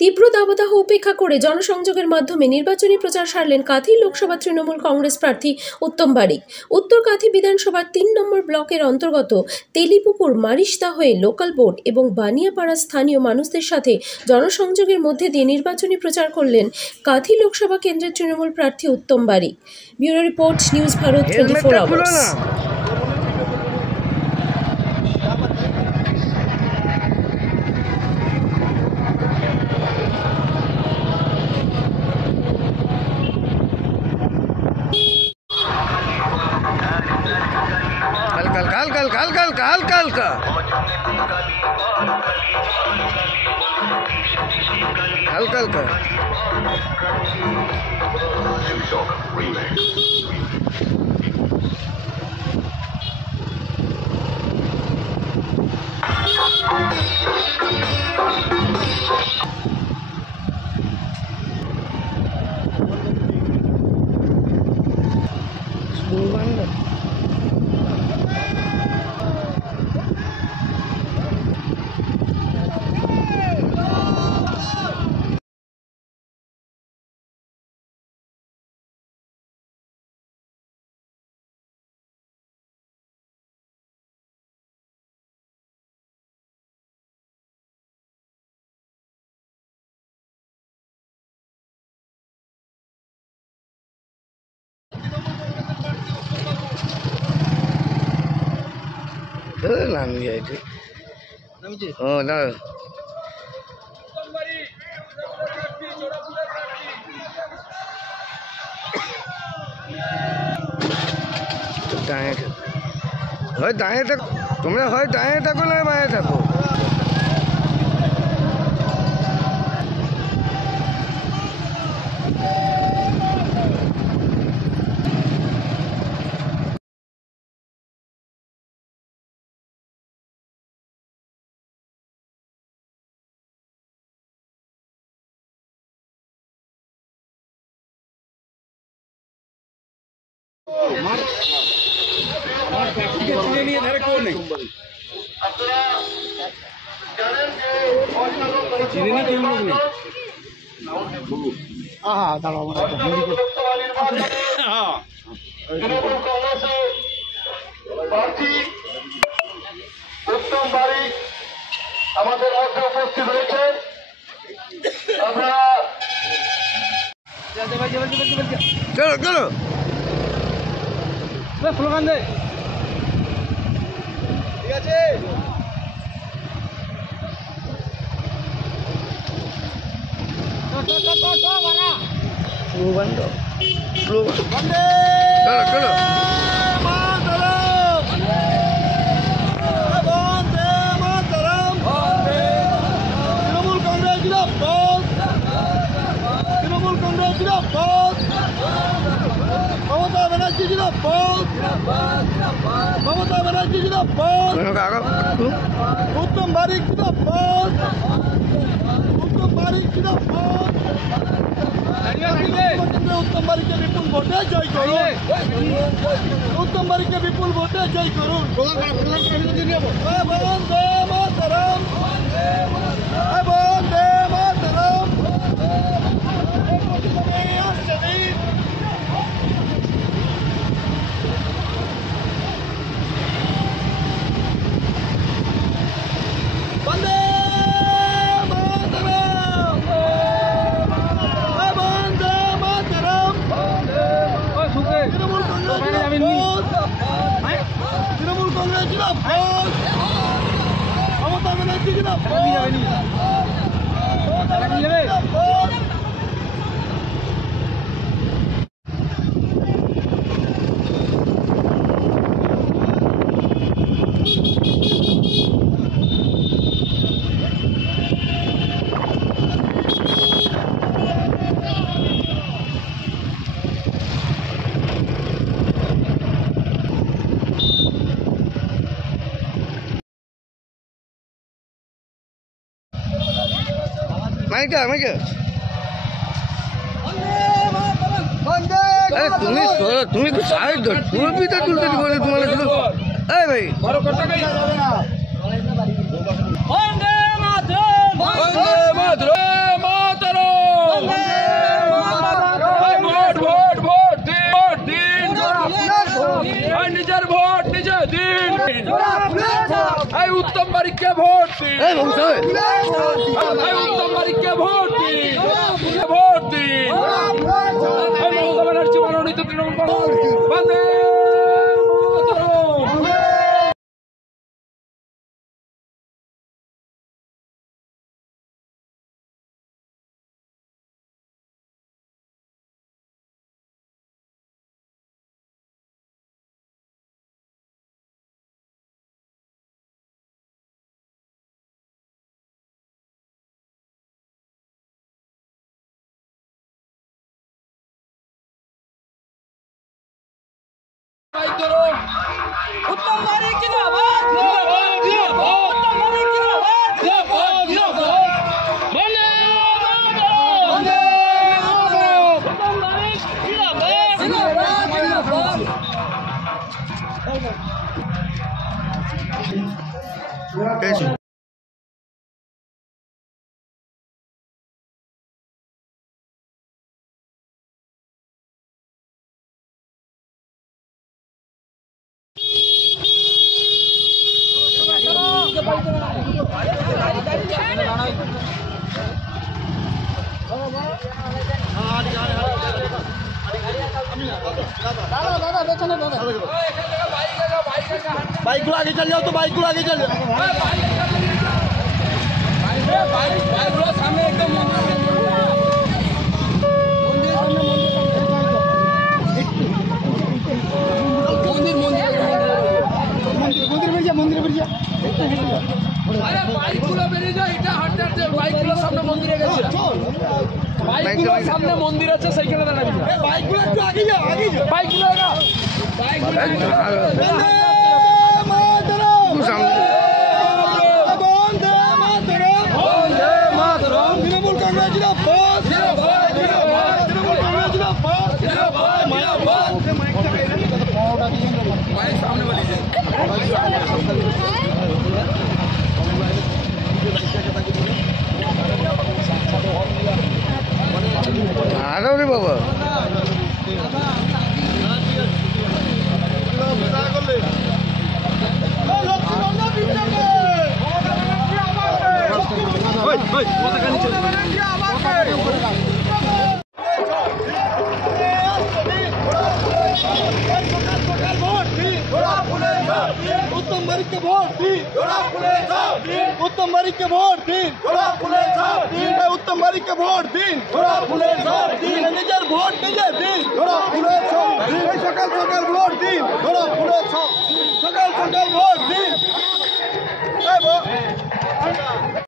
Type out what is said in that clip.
তীব্র দাবদাহ উপেক্ষা করে জনসংযোগের মাধ্যমে নির্বাচনী প্রচার সারলেন কাঁথি লোকসভা তৃণমূল কংগ্রেস প্রার্থী উত্তম বারিক। উত্তর কাঁথি বিধানসভার ৩ নম্বর ব্লকের অন্তর্গত তেলিপুকুর মারিশদা হয়ে লোকাল বোর্ড এবং বানিয়াপাড়া স্থানীয় মানুষদের সাথে জনসংযোগের মধ্যে দিয়ে নির্বাচনী প্রচার করলেন কাঁথি লোকসভা কেন্দ্রের তৃণমূল প্রার্থী Uttam Barik. Bureau report, news Bharat 24 hours. দাঁড়িয়ে থাকো, তোমরা হয় দাঁড়িয়ে থাকো না বাইরে থাকো। উত্তম বারিক আমাদের মধ্যে উপস্থিত হয়েছেন। আমরা স্লোগান দে, ঠিক আছে? স্লোগান দাও, স্লোগান চলো মমতা ব্যানার্জি জিন্দাবাদ, মমতা ব্যানার্জি জিন্দাবাদ, উত্তম বারিক জিন্দাবাদ, উত্তম বারিক জিন্দাবাদ। উত্তম বারিককে বিপুল ভোটে জয় করুন, উত্তম বারিককে বিপুল ভোটে জয় করুন। বন্দে মাতরম, বন্দে মাতরম। তৃণমূল কংগ্রেস জিন্দাবাদ, মমতা ব্যানার্জি জিন্দাবাদ। তুমি তো সাইড ধর, তুমি তো তুলতে বলে তোমার এই ভাই বড় কথা কই বন্দে মাতরম, বন্দে মাতরম। এই বংশে উত্তম বারিককে ভোট দিন, ভোট দিন। মমতা ব্যানার্জি মনোনীত তৃণমূল কংগ্রেস বন্দে মাতরম। উত্তম বারিক জিন্দাবাদ, জিন্দাবাদ, জিন্দাবাদ। উত্তম বারিক জিন্দাবাদ, জিন্দাবাদ, জিন্দাবাদ। বন্দে মাতরম, বন্দে মাতরম। উত্তম বারিক জিন্দাবাদ, জিন্দাবাদ, জিন্দাবাদ। कैसे बाइक आगे चल जाओ, तो बाइक आगे चल जाओ। सामने एकदम मंदिर আরে বাইকগুলো বেরিয়ে যায়, এটা হাঁটতে বাইকগুলো সামনে মন্দিরে গেছে, বাইকগুলো সামনে মন্দির আছে সেইখানে দাঁড়াবি। बाइक একটু আগে যাও, আগে যাও। বাইকগুলো না, বাইকগুলো বন্দে মাতরম, বন্দে মাতরম, বন্দে মাতরম। তৃণমূল কংগ্রেস জিন্দাবাদ, জিন্দাবাদ, জিন্দাবাদ। তৃণমূল কংগ্রেস জিন্দাবাদ, জিন্দাবাদ, জিন্দাবাদ। মায়ের সামনে বলিছে। আরো রে বাবা उत्तम बारिक के वोट दी, उत्तम बारिक के वोट दी, उत्तम बारिक के वोट दी, নিজের ভোট নিজে দিন, সকাল সকাল ভোট দিন, সকাল সকাল ভোট দিন।